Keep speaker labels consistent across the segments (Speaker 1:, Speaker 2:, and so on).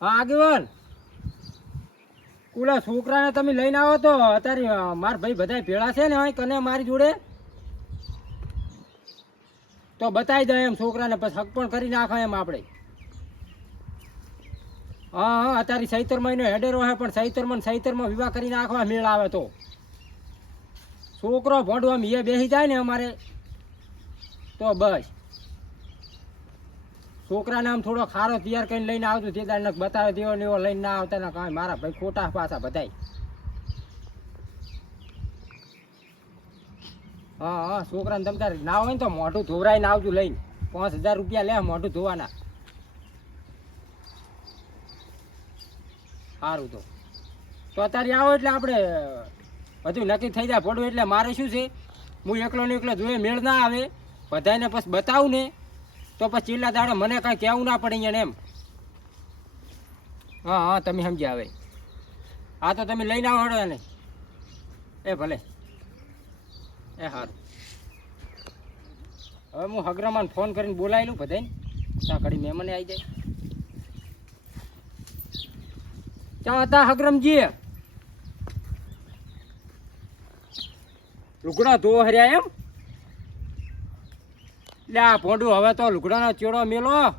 Speaker 1: હા, આગેવાન. ઓલા છોકરાને તમે લઈને આવો તો અત્યારે માર ભાઈ બધા ભેળા છે ને અહીં, કને મારી જોડે? તો બતાવી દે એમ છોકરાને, પછી હક પણ કરી નાખો એમ આપણે. હા હા, અત્યારે સૈતર એનો હેડેરો હે, પણ સૈતરમાં સૈતરમાં વિવાહ કરી નાખવા મેળ આવે તો. છોકરો ભોંડવા એ બેસી જાય ને અમારે. તો બસ. છોકરાને આમ થોડો ખારો તૈયાર કરીને લઈને આવતું તે દાડને બતાવે તેવો ને એવો લઈને ના આવતા, ને કાંઈ. મારા ભાઈ ખોટા પાછા બધાય. હા હા, છોકરાને તમે તારે ના હોય ને તો મોઢું ધોવરાઈને આવજો લઈને. પાંચ હજાર રૂપિયા લે, મોઢું ધોવાના. સારું તો. તો અત્યારે આવો એટલે આપણે બધું નક્કી થઈ જાય પડવું એટલે મારે શું છે? હું એકલો ને એકલો જોઈએ મેળ ના આવે. બધાને પછી બતાવું ને. તો પછી છેલ્લા દાડે મને કાંઈ કહેવું ના પડે અહીંયા એમ. હા હા, તમે સમજ્યા હવે. હા, તો તમે લઈને આવો એને. એ ભલે. એ સારું હવે હું હગ્રમાન ફોન કરીને બોલાવી લઉં બધાને ત્યાં ઘડી મહેમાને આવી જાય. ત્યાં હતા હગરમજી લુગડા ધોવા હર્યા એમ? લે, આ ભોંડું હવે તો લુગડાનો ચેડો મેલો.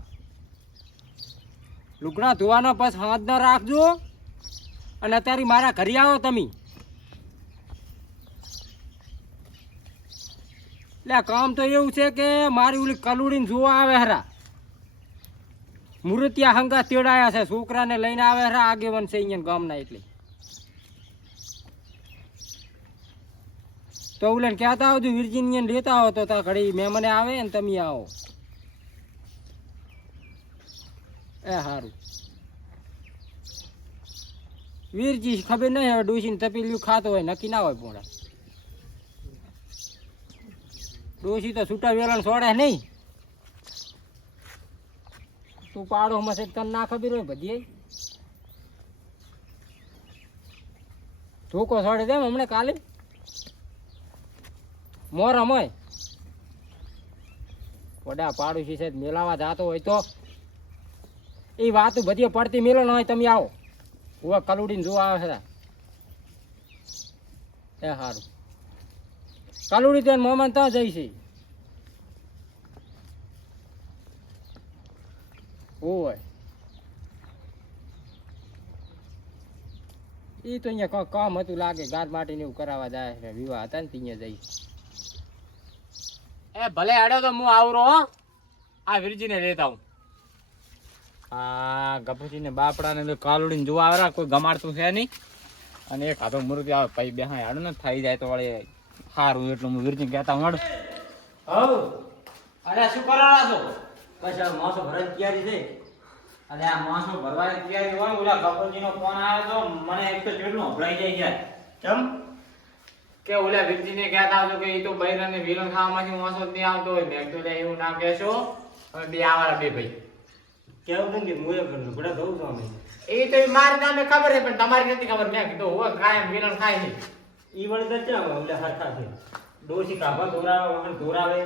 Speaker 1: લુગડા ધોવાનો બસ હાથ ન રાખજો. અને અત્યારે મારા ઘરે આવો તમે. લે, કામ તો એવું છે કે મારી ઓલી કલુડીને જોવા આવે હરા. મૂર્તિયા હંગા તેડાયા છે, છોકરાને લઈને આવે હરા આગેવન છે અહીંયા ગામના એટલે. તો ઓલે કહેતા આવજો વિર્જિનિયન લેતા આવો તો તા ઘડી મહેમાને આવે ને તમે આવો. એ સારું વીરજી ખબર નહીં હવે ડોસીને તપેલિયું ખાતો હોય, નક્કી ના હોય પોણા. ડોસી તો છૂટા વેલણ છોડે નહીં. તું પાડો મસે તને ના ખબર હોય બધી. ધોકો છોડે તેમ હમણાં કાલે? મોર અમય વડા પાડોશી છે, મેલાવા જાતો હોય તો. એ વાત બધી પડતી મેલો ન હોય, તમે આવો. હું કલુડીને જોવા આવે છે. એ સારું કલુડી તો મોમાં ત્યાં જઈ છે. હોય એ તો અહીંયા કામ હતું લાગે, ગાર માટીને એવું કરાવવા જાય વિવાહ હતા ને, ત્યાં જઈ
Speaker 2: એ ભલે હેડો તો હું આવરો હો. આ વિરજીને લેતા હું આ ગપુજીને બાપડાને તો કાલુડીને જોવા આવે કોઈ ગમાડતું છે નહીં. અને એક હાથો મુરતી આવે પછી બે હા હેડો ને થઈ જાય તો વળી સારું એટલું હું વિરજી કહેતા હું હેડો.
Speaker 1: હવ.
Speaker 2: અરે શું કરાડા છો?
Speaker 1: બસ આ માસો ભરાય તૈયારી છે.
Speaker 2: અરે આ માસો ભરવાની તૈયારી હોય ઓલા ગપુજીનો ફોન આવ્યો તો મને એક તો જેટલું હભળાઈ જાય યાર
Speaker 1: ચમ?
Speaker 2: કે ઓલા વિરજીને કહેતા હતો કે એ તો બૈરાને વિલન ખાવામાંથી માણસો જ નહીં આવતો હોય. મેં તો એવું ના કહેશો. હવે બે આવાળા બે ભાઈ.
Speaker 1: કેવું કેમ કે હું એક લુગડા ધોઉં છું અમે
Speaker 2: એ તો મારે નામે ખબર છે પણ તમારી નથી ખબર. મેં કીધું હોય કાયમ વિલન ખાય છે
Speaker 1: ઈ વળી તો ચમ ઓલે હરખા છે ડોસી કાભા દોરાવે વગર ધોરાવે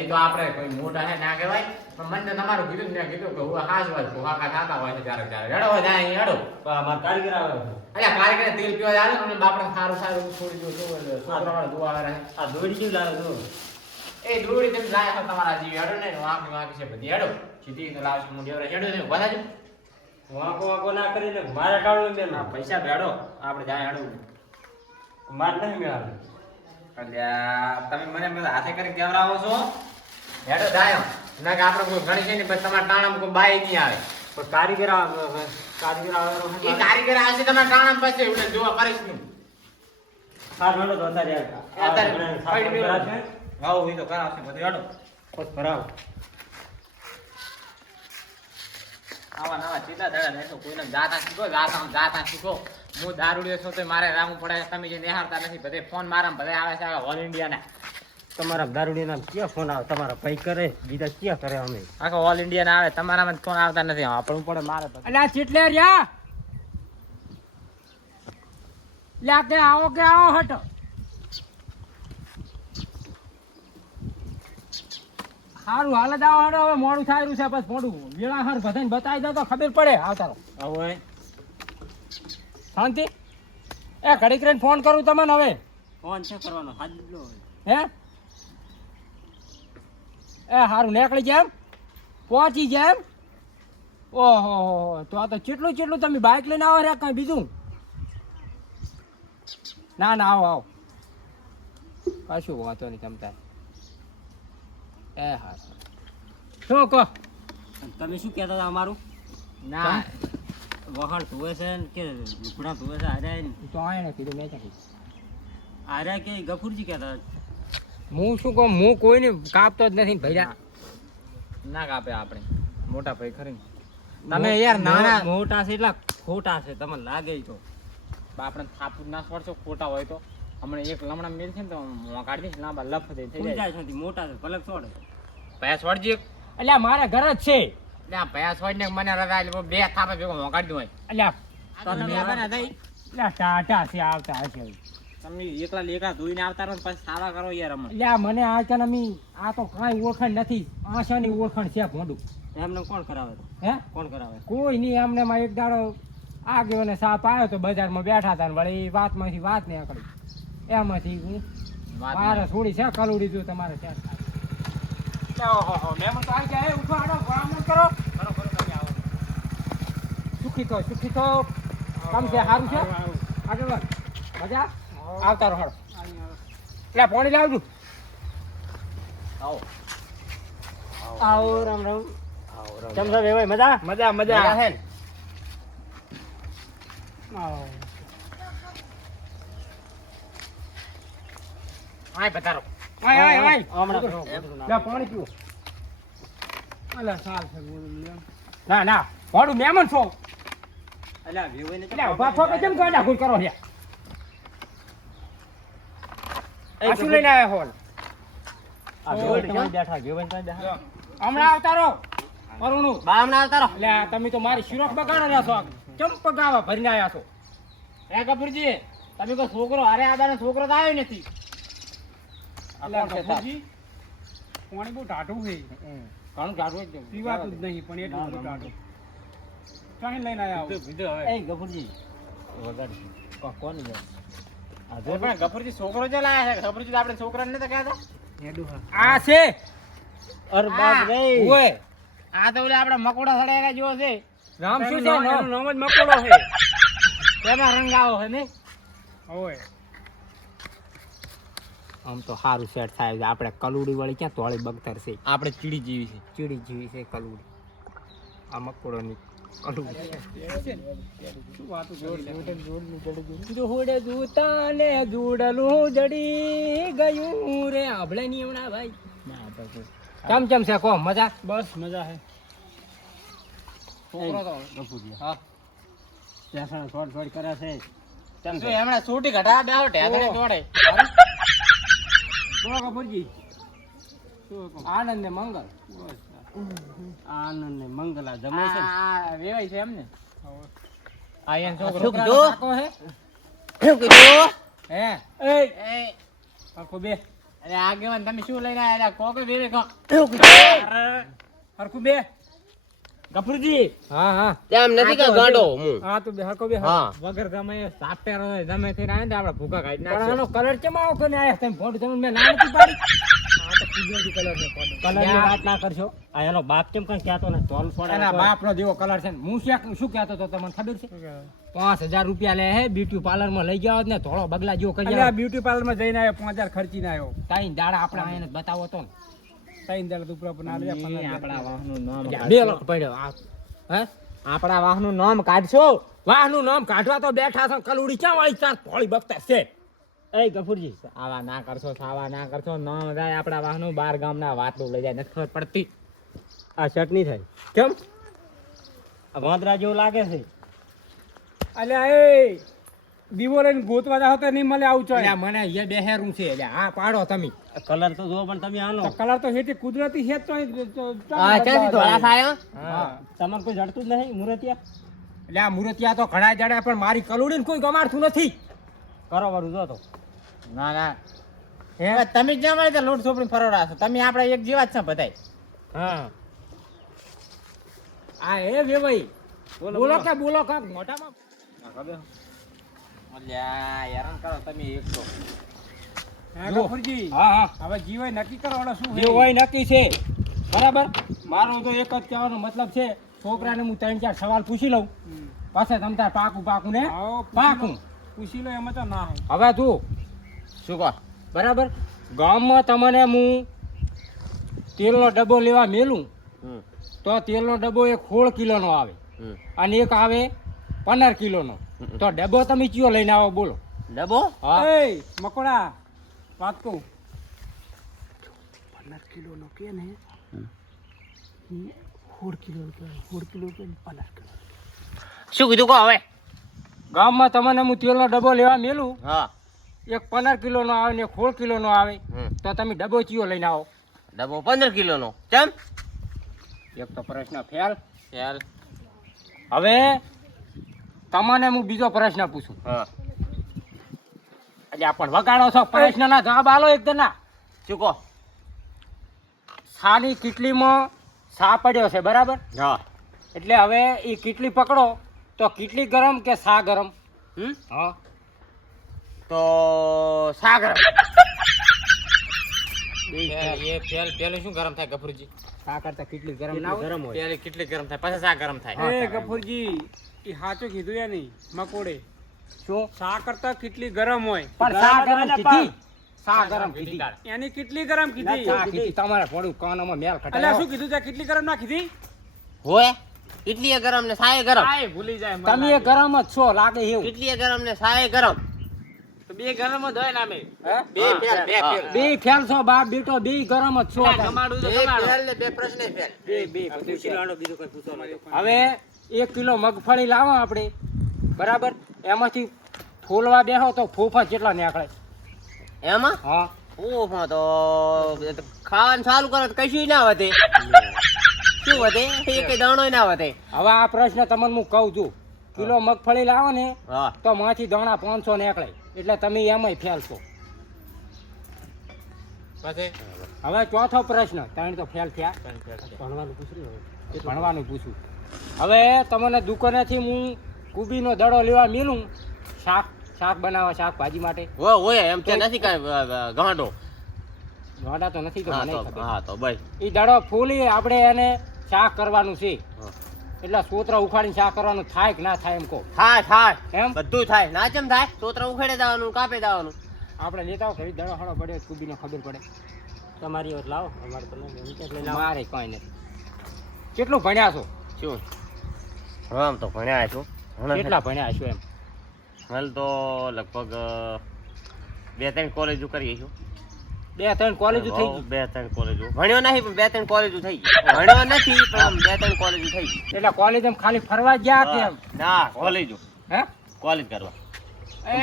Speaker 2: એ તો આપણે કોઈ મોટા છે ના કહેવાય. પણ મને તમારું કીધું મેં કીધું કે હું હાસ વાત ભૂખાકા થતા હોય છે ત્યારે ત્યારે. હેડો હોય જાય અહીં હેડો.
Speaker 1: અમાર કારીગર આવે
Speaker 2: અલ્યા કારીગરે તેલ પીવા અને બાપડે સારું સારું છોડી દો છોકરાવાળા રહે
Speaker 1: આ દોડી લાવે છો?
Speaker 2: એ દોડી તમે લાયા છો તમારા જીવ હેડો ને વાંકી વાંકી છે બધી હેડો. સીધી તો લાવશું હું હેડો ને વધાજો
Speaker 1: વાંકો વાંકો ના કરીને મારે કાઢવું બેન
Speaker 2: પૈસા ભેડો આપણે જાય હેડો.
Speaker 1: માર નહીં મેળાવે.
Speaker 2: અલ્યા તમે મને બધા હાથે કરી કેવરાવો છો? હેડો દાયો ના કે આપણે કોઈ ગણી છે ને પછી તમારા ટાણામાં કોઈ બાઈ નહીં આવે?
Speaker 1: પણ કારીગર કારીગર આવે
Speaker 2: એ કારીગર આવશે તમારા ટાણામાં પછી એટલે જોવા કરીશ નહીં.
Speaker 1: હા તો અત્યારે
Speaker 2: તો કરાવશે બધું હેડો.
Speaker 1: ભરાવો.
Speaker 2: આવા નવા સીધા દાડા કોઈને ગાતા શીખો ગાતા ગાતા શીખો. હું દારૂડિયો છું તો મારે રામું પડે તમે જે નિહાળતા નથી બધે ફોન મારા બધા આવે છે ઓલ ઇન્ડિયાના.
Speaker 1: તમારા દારૂડીના ક્યાં ફોન આવે? તમારા ભાઈ કરે બીજા ક્યાં કરે અમે?
Speaker 2: આખો ઓલ ઇન્ડિયાના આવે તમારામાં ફોન આવતા નથી. આપણું પડે મારે એટલે
Speaker 1: અલ્યા ચીટલે રહ્યા? લ્યા કે આવો કે આવો હટો. સારું હાલ જ આવો હેડો, હવે મોડું થાય છે બસ મોડું. વેળા હાર બધાને બતાવી દો તો ખબર પડે. આવતા રહો
Speaker 2: હવે
Speaker 1: શાંતિ. એ ઘડીક રહીને ફોન કરું તમને હવે.
Speaker 2: ફોન છે કરવાનો? હાથ
Speaker 1: હે? એ હારું નીકળી જેમ પહોંચી જેમ ઓહો તો આ તો ચેટલું ચેટલું તમે બાઇક લઈને આવો રે કઈ બીજું? ના ના આવો આવો. કશું વાંધો નહીં તમતા એ હા શું કહો?
Speaker 2: તમે શું કહેતા હતા અમારું? ના. વહાણ ધુવે છે ને કે લુકડા ધુવે છે આર્યા
Speaker 1: તો આને કીધું મેં ક્યાં
Speaker 2: આર્યા કે ગફુરજી કહેતા
Speaker 1: હું શું કહું હું કોઈને કાપતો જ નથી ભૈયા
Speaker 2: ના કાપે આપણે. મોટા ભાઈ ખરી તમે યાર નાના
Speaker 1: મોટા છે એટલા ખોટા છે તમને લાગે તો.
Speaker 2: આપણે થાપું ના છોડશો ખોટા હોય તો. હમણાં એક લમણા મેલ છે ને તો મોકાડી દઈશ લાંબા લફ દે થઈ જાય.
Speaker 1: છે મોટા છે ભલે છોડ.
Speaker 2: પૈસા છોડજી
Speaker 1: એટલે મારા ઘર જ છે.
Speaker 2: એટલે આ છોડ ને મને રવા એટલે બે થાપે ભેગો મોકાડી દઉં
Speaker 1: એટલે
Speaker 2: તો તમે આવે ને તઈ
Speaker 1: એટલે ટાટા છે આવતા હશે
Speaker 2: તમે એકલા એકલા ધોઈને આવતા રહો પછી સાવા કરો યાર અમને.
Speaker 1: એટલે મને આ અમી આ તો કાંઈ ઓળખાણ નથી. આશાની ઓળખાણ છે ભોંડું.
Speaker 2: એમને કોણ કરાવે?
Speaker 1: હે?
Speaker 2: કોણ કરાવે?
Speaker 1: કોઈ નહીં એમને માં એક દાડો આગેવાને સાપ આવ્યો તો બજારમાં બેઠા હતા ને વળી વાતમાંથી વાત નીકળી એમાંથી હું મારે થોડી છે કલુડી જો તમારે ત્યાં. ઓહો તો આવી ગયા. એ ઉઠો હાડો બ્રાહ્મણ કરો. સુખી તો સુખી તો. કામ છે સારું છે? આગળ વધ. મજા? આવતા રહો એટલે પાણી લાવજો
Speaker 2: આવો.
Speaker 1: આવો રામ રામ. કેમ છો ભાઈ મજા? મજા
Speaker 2: મજા. હે આય પધારો.
Speaker 1: આય આય આય.
Speaker 2: હમણાં
Speaker 1: લે પાણી પીવો. અલા સાલ છે ના ના. પાડું મહેમાન છો.
Speaker 2: અલ્યા વેવાઈને
Speaker 1: એટલે ઊભા છો કેમ ગાડા ગુડ કરો છે આ શું લઈને આવ્યા હોલ.
Speaker 2: બેઠા બેઠા.
Speaker 1: હમણાં આવતા રહો અરુણુ.
Speaker 2: બા હમણાં આવતા રહો
Speaker 1: એટલે તમે તો મારી શિરોક બગાડો રહ્યા છો. કેમ પગાવા ભરીને આવ્યા છો?
Speaker 2: એ કપૂરજી તમે કોઈ છોકરો અરે આદાનો છોકરો તો આવ્યો નથી.
Speaker 1: પાણી બહુ ટાઢું છે?
Speaker 2: ઘણું ટાઢું જ
Speaker 1: પીવાતું જ નહીં પણ એટલું બધું ટાઢું. ચાહી લઈને આવ્યા. એ ગફુરજી વગાડી કોણ
Speaker 2: આ જો પણ ગફુરજી છોકરો જો લાયા છે. ગફુરજી આપણે છોકરાને નતા કહેતા
Speaker 1: આ છે.
Speaker 2: અરે
Speaker 1: બાપ ઓય.
Speaker 2: આ તો ઓલા આપણે મકોડા સડાયેલા જેવો છે.
Speaker 1: નામ શું છે? નામ
Speaker 2: નામ.
Speaker 1: જ મકોડો છે.
Speaker 2: તેમાં રંગાવો છે ને?
Speaker 1: ઓય. આમ તો સારું સેટ થાય છે. આપણે કલુડી વાળી ક્યાં તોળી બગતર છે?
Speaker 2: આપણે ચીડી જેવી છે.
Speaker 1: ચીડી જીવી છે કલુડી. આ મકોડોની જોડે જોડલું જડી ગયું રે. આભળે ની હમણાં ભાઈ. કેમ કેમ છે? કો મજા? બસ મજા હે. હા. પેસણ છોડ છોડ કરે છે. કેમ
Speaker 2: શું એમણે છૂટી ઘટા બેહો ઢેકણે દોડે.
Speaker 1: બોલો કપૂરજી આનંદ મંગલ આનંદ ને મંગલા જમે છે
Speaker 2: આ વેવાય છે એમને. આ એન છોકરો
Speaker 1: કાકો હે હે? એ.
Speaker 2: એ.
Speaker 1: કાકો બે.
Speaker 2: અરે આગેવાન તમે શું લઈને આયા? કોકે વેવે કો
Speaker 1: હરકુ બે. ગફુરજી. હા હા.
Speaker 2: તેમ
Speaker 1: નથી કા ગાંડો હા. તો બે હરકો બે.
Speaker 2: હા.
Speaker 1: વગર ગમે સાપેર હોય ગમે તે ના આપણે ભૂકા કાઢી નાખે આનો કલર કેમ આવો કોને આયા? તમે ફોટો તમે મે ના નથી પાડી. આ કલર છે કલર વાત ના કરશો. આ એનો બાપ કેમ કઈ કહેતો ને તોલ છોડે એના બાપ જેવો કલર છે હું શું શું કહેતો તો તમને ખબર છે? પાંચ હજાર રૂપિયા લે હે બ્યુટી પાર્લરમાં લઈ ગયા ને થોડો બગલા જેવો કરી
Speaker 3: અલ્યા બ્યુટી પાર્લરમાં જઈને આવ્યો પાંચ હજાર ખર્ચીને આવ્યો.
Speaker 1: તાઈ દાડા આપણે એને બતાવો તો ને.
Speaker 3: ત્રણ દાડા ઉપર ના લઈ
Speaker 2: આપણા વાહનું નામ
Speaker 1: બે લાખ પડ્યો હે?
Speaker 2: આપણા વાહનું નામ કાઢશો.
Speaker 1: વાહનું નામ કાઢવા તો બેઠા છો કલુડી ક્યાં વાળી ચાર થોડી બગતા છે? એ ગફુરજી
Speaker 2: આવા ના કરશો સાવા ના કરશો ન જાય આપણા વાહનો બાર ગામના વાતનું લઈ જાય નથી ખબર પડતી.
Speaker 1: આ ચટણી નહીં થાય. કેમ?
Speaker 2: આ વાંદરા જેવું લાગે છે.
Speaker 3: અલ્યા એ દીવો લઈને ગોતવા જાવ તો નહીં મળે આવું ચાલે
Speaker 1: મને એ બેહેરું છે એટલે હા પાડો તમે.
Speaker 2: કલર તો જો પણ તમે આનો
Speaker 3: કલર તો હેઠી કુદરતી છે તો-
Speaker 2: હા ચાલતી ધોળા થાય
Speaker 1: હા?
Speaker 2: તમારે કોઈ જડતું જ નહીં મુરતિયા?
Speaker 1: એટલે આ મુરતિયા તો ઘણા જડે પણ મારી કલુડી ને કોઈ ગમાડતું નથી.
Speaker 2: કરો વરુ જો તો. ના ના. તમે જ્યાં મળે ત્યાં લૂંટ છોપડી ફરવડા છો? તમે આપણે એક જેવા જ છે બધાય.
Speaker 1: હા. આ એ વેવાઈ
Speaker 3: બોલો.
Speaker 1: કે બોલો કાક મોટામાં.
Speaker 4: અલ્યા હેરાન કરો તમે એક તો.
Speaker 3: હા.
Speaker 1: હા હા.
Speaker 3: હવે જીવાય નક્કી કરો શું
Speaker 1: જે હોય નક્કી છે. બરાબર? મારો તો એક જ કહેવાનો મતલબ છે છોકરાને હું ત્રણ ચાર સવાલ પૂછી લઉં.
Speaker 3: પાસે
Speaker 1: પાછા તમ તાર પાકું પાકું ને? પાકું.
Speaker 3: પૂછી લો એમાં તો ના
Speaker 1: હવે તું
Speaker 4: શું કહો?
Speaker 1: બરાબર? ગામમાં તમને હું તેલનો ડબ્બો લેવા મેલું તો તેલનો ડબ્બો એક સોળ કિલોનો આવે અને એક આવે પંદર કિલોનો. તો ડબ્બો તમે ચિયો લઈને આવો બોલો.
Speaker 4: ડબ્બો?
Speaker 1: હા.
Speaker 3: મકોડા વાત કહું. પંદર કિલોનો કે ને? સોળ કિલો સોળ કિલો કે પંદર કિલો.
Speaker 4: શું કીધું કહો હવે?
Speaker 1: ગામમાં તમને હું તેલનો ડબ્બો લેવા મેલું
Speaker 4: હા.
Speaker 1: એક પંદર કિલોનો આવે ને સોળ કિલોનો આવે તો તમે ડબ્બો ચીયો લઈને આવો.
Speaker 4: ડબો પંદર કિલોનો. કેમ?
Speaker 1: એક તો પ્રશ્ન ફેલ.
Speaker 4: ફેલ.
Speaker 1: હવે તમને હું બીજો પ્રશ્ન પૂછું. એટલે પણ વગાડો છો પ્રશ્નના જવાબ આલો એક ના
Speaker 4: શું કહો?
Speaker 1: સાની કીટલીમાં સા પડ્યો છે બરાબર?
Speaker 4: હા.
Speaker 1: એટલે હવે એ કીટલી પકડો તો કીટલી ગરમ કે સા ગરમ?
Speaker 4: હમ?
Speaker 1: હા.
Speaker 4: તો સાગર.
Speaker 1: એ
Speaker 4: ફેલ પેલું શું ગરમ થાય ગફુરજી?
Speaker 1: સા કરતા કીટલી ગરમ ના હોય?
Speaker 4: પેલી કેટલી ગરમ થાય? પછી શા ગરમ થાય?
Speaker 3: એ ગફુરજી એ સાચું કીધું યા નહીં મકોડે.
Speaker 1: શું?
Speaker 3: શા કરતા કેટલી ગરમ હોય.
Speaker 1: પણ સા ગરમ કીધી? સા ગરમ કીધી?
Speaker 3: એની કેટલી ગરમ કીધી?
Speaker 1: સા કીધી? તમારે થોડું કાનમાં મેલ
Speaker 3: એટલે શું કીધું કેટલી ગરમ ના કીધી?
Speaker 4: હોય? કેટલી ગરમ ને સાય ગરમ?
Speaker 3: ભૂલી જાય
Speaker 1: તમે ગરમ જ છો લાગે એવું.
Speaker 4: કેટલી ગરમ ને સાય ગરમ?
Speaker 3: બે ગરમ જ હોય ને અમે
Speaker 4: બે ફેલ બે ફેલ
Speaker 1: બે ફેલ છો બાપ બેટો બે ગરમ જ છો
Speaker 4: બે પ્રશ્ન ફેલ
Speaker 1: બે બે બધું છે. હવે એક કિલો મગફળી લાવો આપણે. બરાબર? એમાંથી ફૂલવા બેહો તો ફૂફા કેટલા નીકળે.
Speaker 4: એમાં?
Speaker 1: હા.
Speaker 4: ફૂફા તો ખાવાનું ચાલુ કરો તો કશું ના વધે. શું વધે? એક દાણો ના વધે.
Speaker 1: હવે આ પ્રશ્ન તમને હું કહું છું. કિલો મગફળી લાવો ને
Speaker 4: હા.
Speaker 1: તો માંથી દાણા પાંચસો નીકળે. એટલે તમે એમાંય ફેલ છો. હવે ચોથો પ્રશ્ન ત્રણ તો ફેલ થયા. ભણવાનું પૂછ્યું હવે. ભણવાનું પૂછું હવે તમને દુકાનેથી હું કુબીનો દડો લેવા મેલું શાક શાક બનાવવા શાકભાજી માટે.
Speaker 4: હોય હોય એમ કે નથી કાંઈ ગાંડો?
Speaker 1: ગાંડા તો નથી તો
Speaker 4: હા
Speaker 1: મને
Speaker 4: તો
Speaker 1: ખબર.
Speaker 4: હા તો બસ.
Speaker 1: એ દડો ફૂલી આપણે એને શાક કરવાનું છે. એટલે સોતરા ઉખાડીને શા કરવાનું? થાય કે ના થાય એમ કહો.
Speaker 4: થાય થાય.
Speaker 1: એમ?
Speaker 4: બધું થાય. ના કેમ થાય સોતરા ઉખાડે દેવાનું કાપે દેવાનું
Speaker 1: આપણે લેતા આવો કઈ દડો પડે પડ્યો કુબીને ખબર પડે. તમારી વાત લાવો. અમારે તો નહીં મારે કઈ નથી. કેટલું ભણ્યા છો?
Speaker 4: શું? આમ તો ભણ્યા છું.
Speaker 1: કેટલા ભણ્યા છો એમ?
Speaker 4: હાલ તો લગભગ બે ત્રણ કોલેજો કરીએ છું
Speaker 1: બે ત્રણ કોલેજો થઈ ગઈ.
Speaker 4: બે ત્રણ કોલેજો ભણ્યો નહીં પણ બે ત્રણ કોલેજો થઈ ગઈ. ભણ્યો નથી પણ બે ત્રણ કોલેજો થઈ ગઈ.
Speaker 1: એટલે કોલેજ એમ ખાલી ફરવા ગયા કે એમ?
Speaker 4: ના કોલેજો
Speaker 1: હે?
Speaker 4: કોલેજ કરવા.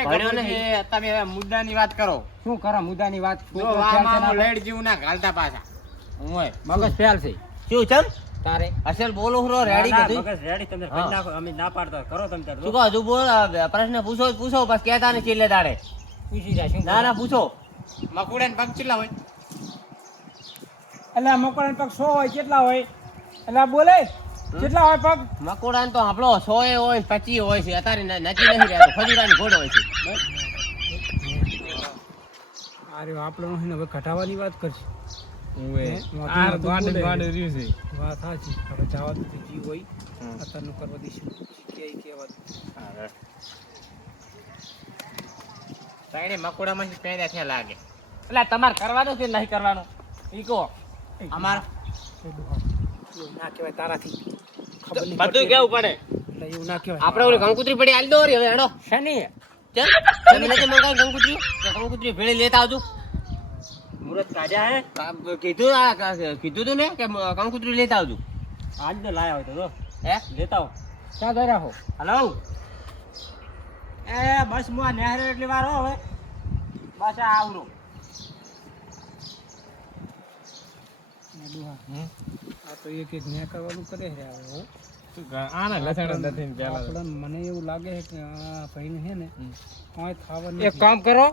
Speaker 4: ભણ્યો નહીં. તમે હવે મુદ્દાની વાત કરો.
Speaker 1: શું કરો મુદ્દાની વાત?
Speaker 4: જો
Speaker 1: છે
Speaker 4: આમાં
Speaker 1: ના
Speaker 4: લેડ જેવું ના ઘાલતા પાછા. હોય.
Speaker 1: મગજ ફેલ છે.
Speaker 4: શું ચમ?
Speaker 1: તારે?
Speaker 4: અસલ બોલો હરો રેડી બધું?
Speaker 3: રેડી તમે. નાખો અમે ના પાડતા કરો તમે તાર
Speaker 4: શું કહો બોલ પ્રશ્ન પૂછો પૂછો બસ કહેતા ને ચીલે તારે.
Speaker 1: પૂછી જાય શું
Speaker 4: ના ના પૂછો. મકુડે પગ કેટલા હોય?
Speaker 3: એટલે મકોડા પગ સો હોય કેટલા હોય? એટલે આ બોલે કેટલા હોય પગ?
Speaker 4: મકોડા તો આપણો સો એ હોય પચી હોય છે અત્યારે ન- નથી રહેતો ખજૂરાની ઘોડ હોય છે.
Speaker 3: અરે આપણો નહીં હવે ઘટાવાની વાત કરશે.
Speaker 4: આ
Speaker 3: વાત સાચી. હવે જવા દો જીવ હોય. અત્યારનું કરવા દઈશું. કે કેવા
Speaker 4: સાઈડે મકોડામાં પેદા થયા લાગે. એટલે તમારે કરવાનું કે નહીં કરવાનું? ઈ કહો. અમાર
Speaker 3: ના કહેવાય તારાથી.
Speaker 4: બધું કેવું પડે?
Speaker 3: એવું ના કહેવાય.
Speaker 4: આપણે ઓલી કંકુતરી પડી આલી દો રી હવે હેડો.
Speaker 1: શનિ?
Speaker 4: ચલ તમે નથી મંગાવી કંકુતરી કંકુતરી ભેળી લેતા આવજો.
Speaker 1: મુરત કાઢ્યા હે?
Speaker 4: કીધું આ કીધું તું ને કે કંકુત્રી કંકુતરી લેતા આવજો.
Speaker 1: આજ ને લાયા હોય તો
Speaker 4: હે?
Speaker 1: લેતા આવો. ક્યાં ગયા હો?
Speaker 3: હલો.
Speaker 1: એ બસ હું આ નહેરે એટલી વાર હો હવે. બસ આ આવરો.
Speaker 3: આ તો એક એક ન્યા કરવાનું કરે છે હવે હો.
Speaker 4: નથી
Speaker 3: આપણને મને એવું લાગે છે કે આ ભાઈને છે ને કોઈ ખાવા
Speaker 1: એક કામ કરો.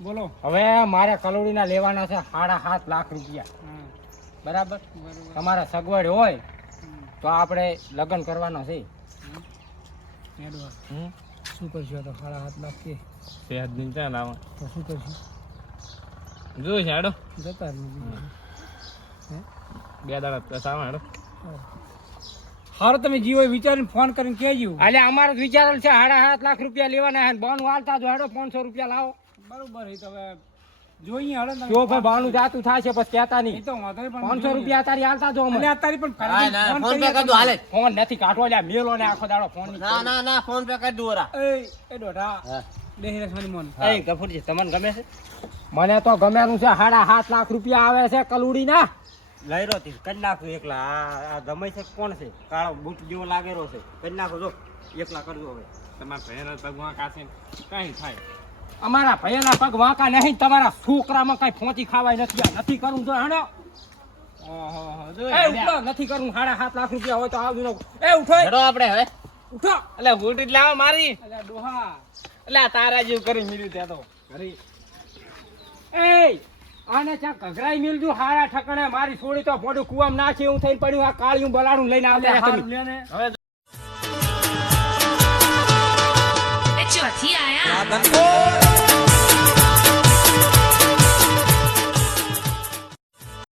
Speaker 3: બોલો.
Speaker 1: હવે મારે કલોડીના લેવાના છે સાડા સાત લાખ રૂપિયા.
Speaker 3: હા.
Speaker 1: બરાબર? તમારા સગવડ હોય તો આપણે લગ્ન કરવાનો છે.
Speaker 3: શું કરશું? તો સાડા હાથ લાખ કે
Speaker 2: સેહત દિન ચાલ આવા
Speaker 3: તો શું કરશું?
Speaker 2: જો છે હેડો.
Speaker 3: જતા હે?
Speaker 2: બે દાડા પ્લસ આવે હેડો.
Speaker 3: હારો તમે જીવો વિચારીને ફોન કરીને કહેજો.
Speaker 1: એટલે અમારે જ વિચારેલ છે સાડા સાત લાખ રૂપિયા લેવાના છે બાનું હાલતા જો હેડો પાંચસો રૂપિયા લાવો.
Speaker 3: બરોબર એ તો હવે જોઈએ હાલો તમે
Speaker 1: જો ભાઈ બાનું જાતું થાય પછી કહેતા નહીં.
Speaker 3: તો વાંધો નહીં
Speaker 1: પાંચસો રૂપિયા અત્યારે હાલતા જો અમે.
Speaker 3: અત્યારે પણ ફોન
Speaker 2: ફોન પે કરી દો, હાલે.
Speaker 1: ફોન નથી કાઢવો લ્યા મેલો ને આખો દાડો ફોન
Speaker 2: ના ના ના ફોન પે કરી દો ઓરા
Speaker 3: એ એ ડોઢા બેહી રહેશે મોન.
Speaker 1: એ ગફુરજી તમને ગમે છે? મને તો ગમેલું છે સાડા સાત લાખ રૂપિયા આવે છે કલુડી ના
Speaker 5: લઈ રહ્યો કરી નાખું એકલા. આ છે કોણ છે? કાળો બૂટ જેવો લાગેલો છે. કરી નાખો જો. એકલા કરજો હવે.
Speaker 2: તમારા ભેના પગમાં કાશે કાંઈ થાય.
Speaker 1: અમારા ભૈયાના પગ વાંકા નહીં તમારા છોકરામાં કઈ ફોચી ખાવાય નથી નથી કરવું જો હાડો. નથી કરવું સાડા સાત લાખ રૂપિયા હોય તો આવજો એ ઉઠો.
Speaker 2: આપણે હવે.
Speaker 1: ઉઠો.
Speaker 2: એટલે હુટ લાવો મારી. એટલે તારા જેવું કરી મિલ્યું ત્યાં તો.
Speaker 1: કરી આને ત્યાં ઘઘરાઈ મિલજો હારા ઠકણે. મારી છોડી તો મોઢું કુવામ નાખી એવું થઈને પડ્યું આ કાળિયું બલાડું લઈને
Speaker 3: આવે
Speaker 2: હવે